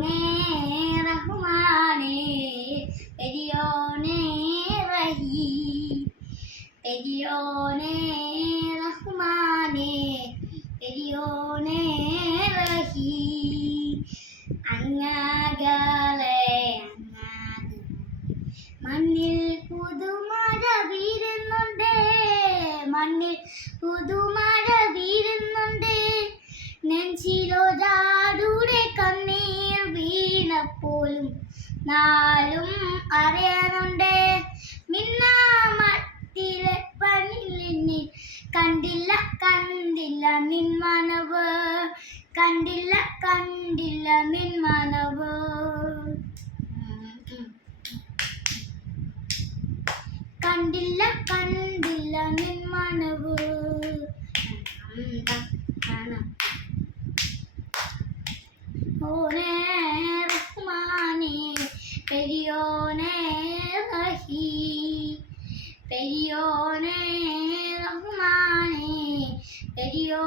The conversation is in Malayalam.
പെരിയോനേ റഹ്മാനേ പെരിയോനേ റഹീം പെരിയോനേ റഹ്മാനേ പെരിയോനേ റഹീം അങ്ങാകലെ മണ്ണിൽ പുതുമഴ വീഴുന്നുണ്ട് മണ്ണിൽ പുതുമഴ വീഴുന്നുണ്ട് നെഞ്ചിലൊരാളുടെ കണ്ണീർ വീണപ്പോലും നാളും അറിയാനുണ്ട് മിന്നാമട്ടിലെ പണിലിനി കണ്ടില്ല കണ്ടില്ല നിൻ മനവ് കണ്ടില്ല കണ്ടില്ല നിൻ മനവ് കണ്ടില്ല കണ്ടില്ല നിൻ മനവ് ഓനേ റഹ്മാനേ പെരിയോനേ റഹീം പെരിയോനേ റഹ്മാനേ പെരിയോ